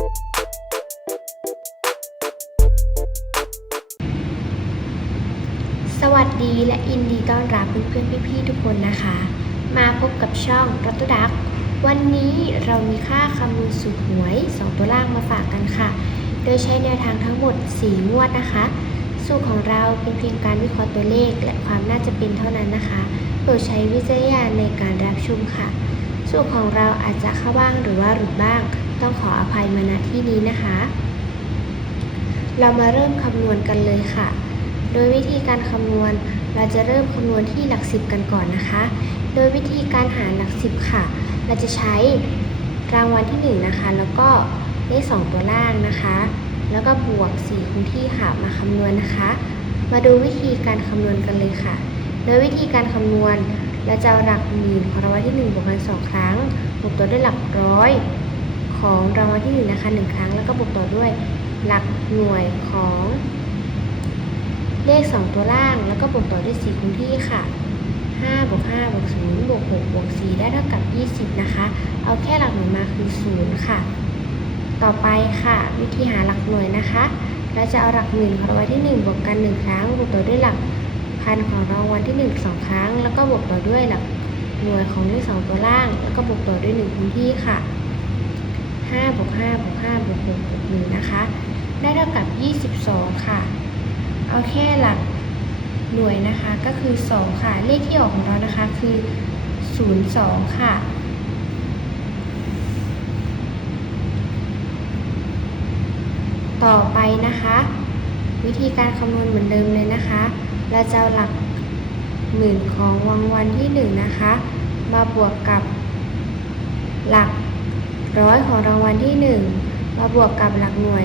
สวัสดีและยินดีต้อนรับเพื่อนๆพี่ๆทุกคนนะคะ มาพบกับช่องรัตดัก วันนี้เรามีค่าคำนวณสูตรหวย 2 ตัวล่างมาฝากกันค่ะ โดยใช้แนวทางทั้งหมด 4 งวดนะคะ สูตรของเราเป็นเพียงการวิเคราะห์ตัวเลขและความน่าจะเป็นเท่านั้นนะคะโปรดใช้วิจารณญาณในการรับชมค่ะ สูตรของเราอาจจะเข้าบ้างหรือว่าหลุดบ้าง ต้องขออภัยมาณที่นี้นะคะ เรามาเริ่มคำนวณกันเลยค่ะ โดยวิธีการคำนวณเราจะเริ่มคำนวณที่หลักสิบกันก่อนนะคะ โดยวิธีการหารหลักสิบค่ะ เราจะใช้รางวัลที่ 1 นะคะ แล้วก็เลข2ตัวล่างนะคะ แล้วก็บวก4คงที่ค่ะมาคำนวณนะคะ มาดูวิธีการคำนวณกันเลยค่ะ โดยวิธีการคำนวณเราจะเอาหลักหมื่นของรางวัลที่ 1บวกกัน2ครั้งบวกต่อด้วยหลักร้อย ของรางวัลที่1นะคะ1ครั้ง แล้วก็บวกต่อด้วยหลักหน่วยของเลข 2 ตัวล่าง แล้วก็บวกต่อด้วย4คงที่ค่ะ5บวก5บวก0บวก6บวก4ได้เท่ากับ 20 นะคะ เอาแค่หลักหน่วยมาคือ 0 ค่ะ ต่อไปค่ะ วิธีหาหลักหน่วยนะคะ เราจะเอาหลักหมื่นของรางวัลที่ 1 บวกกัน 1 ครั้ง บวกต่อด้วยหลักพันของรางวัลที่ 1 2 ครั้ง แล้วก็บวกต่อด้วยหลักหน่วยของเลข 2 ตัวล่าง แล้วก็บวกต่อด้วย1คงที่ค่ะ 5บวก5บวก5บวก6บวก1นะคะ ได้เท่ากับ 22 ค่ะ เอาแค่หลักหน่วยนะคะก็คือ 2 ค่ะ เลขที่ออกของเรานะคะคือ 02 ค่ะต่อไปนะคะ วิธีการคำนวณเหมือนเดิมเลยนะคะ เราจะเอาหลักหมื่นของรางวัลที่ 1 นะคะ มาบวกกับหลัก ร้อยของรางวัลที่ 1 มาบวกกับหลักหน่วย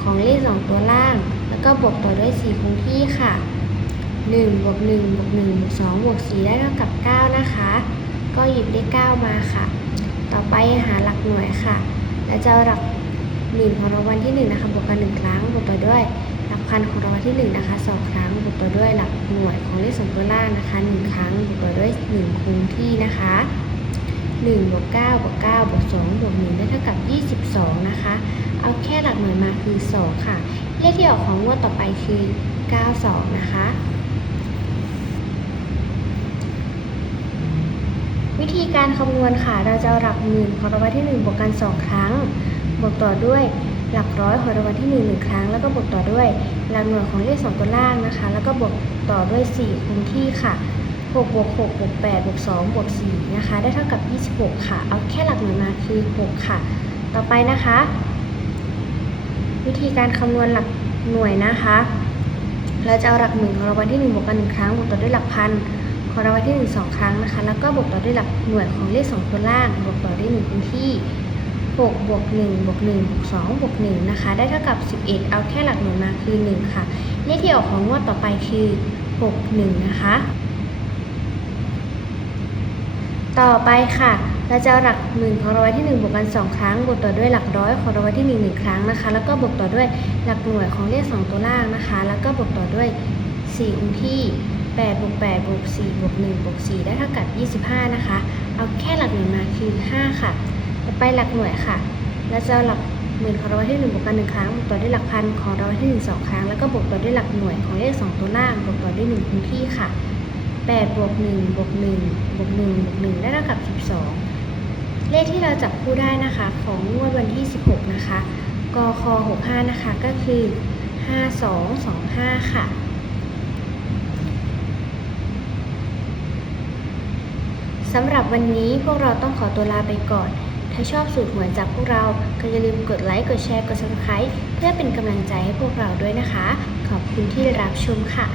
ของเลข2ตัวล่าง แล้วก็บวกต่อด้วย 4 คงที่ค่ะ 1 บวก 1 บวก 1 บวก 2 บวก 4 ได้เท่ากับ 9 นะคะ ก็หยิบเลข9มาค่ะ ต่อไปหาหลักหน่วยค่ะ แล้วจะหลักหมื่นของรางวัลที่ 1 นะคะ บวกกัน1ครั้ง บวกต่อด้วยหลักพันของรางวัลที่ 1 นะคะ2ครั้ง บวกต่อด้วยหลักหน่วยของเลข2ตัวล่างนะคะ 1 ครั้ง บวกต่อด้วย 1 คงที่นะคะ 1บวก9บวก9บวก2บวก1ได้เท่ากับ 22 นะคะ เอาแค่หลักหน่วยมาคือ 2 ค่ะ เลขที่ออกของงวดต่อไปคือ 92 นะคะ วิธีการคำนวณค่ะ เราจะหลักหมื่นของรางวัลที่ 1 บวกกัน 2 ครั้ง บวกต่อด้วยหลักร้อยของรางวัลที่1 1ครั้ง แล้วก็บวกต่อด้วยหลักหน่วยของเลข2ตัวล่างนะคะ แล้วก็บวกต่อด้วย 4 คงที่ค่ะ 6บวก6บวก8บวก2บวก4นะคะ ได้เท่ากับ 26 ค่ะ เอาแค่หลักหน่วยมาคือ 6 ค่ะ ต่อไปนะคะ วิธีการคำนวณหลักหน่วยนะคะ เราจะเอาหลักหมื่นของรางวัลที่ 1 บวกกัน1ครั้ง บวกต่อด้วยหลักพันของรางวัลที่ 1 2 ครั้งนะคะ แล้วก็บวกต่อด้วยหลักหน่วยของเลข2ตัวล่าง บวกต่อด้วย1คงที่6บวก1บวก1บวก2บวก1นะคะ ได้เท่ากับ 11 เอาแค่หลักหน่วยมาคือ 1 ค่ะ เลขที่ออกของงวดต่อไปคือ 6 1 นะคะ ต่อไปค่ะเราจะเอาหลักหมื่นของรางวัลที่ 1 บวกกัน 2 ครั้ง บวกต่อด้วยหลักร้อยของรางวัลที่1 1ครั้งนะคะ แล้วก็บวกต่อด้วยหลักหน่วยของเลข2ตัวล่างนะคะ แล้วก็บวกต่อด้วย4คงที่8บวก8บวก4บวก1บวก4ได้เท่ากับ 25 นะคะ เอาแค่หลักหน่วยมาคือ 5 ค่ะ ต่อไปหลักหน่วยค่ะเราจะเอาหลักหมื่นของรางวัลที่1บวกกัน1ครั้งบวกต่อด้วยหลักพันของรางวัลที่1 2 ครั้ง แล้วก็บวกต่อด้วยหลักหน่วยของเลข2ตัวล่างบวกต่อด้วย1คงที่ค่ะ 8บวก1บวก1บวก1บวก1ได้เท่ากับ 12 เลขที่เราจับคู่ได้นะคะของงวดวันที่ 16 นะคะ กค 65 นะคะก็คือ 5225 ค่ะสำหรับวันนี้พวกเราต้องขอตัวลาไปก่อน ถ้าชอบสูตรหวยจากพวกเราก็อย่าลืมกดไลค์ กดแชร์ กด subscribe เพื่อเป็นกำลังใจให้พวกเราด้วยนะคะ ขอบคุณที่รับชมค่ะ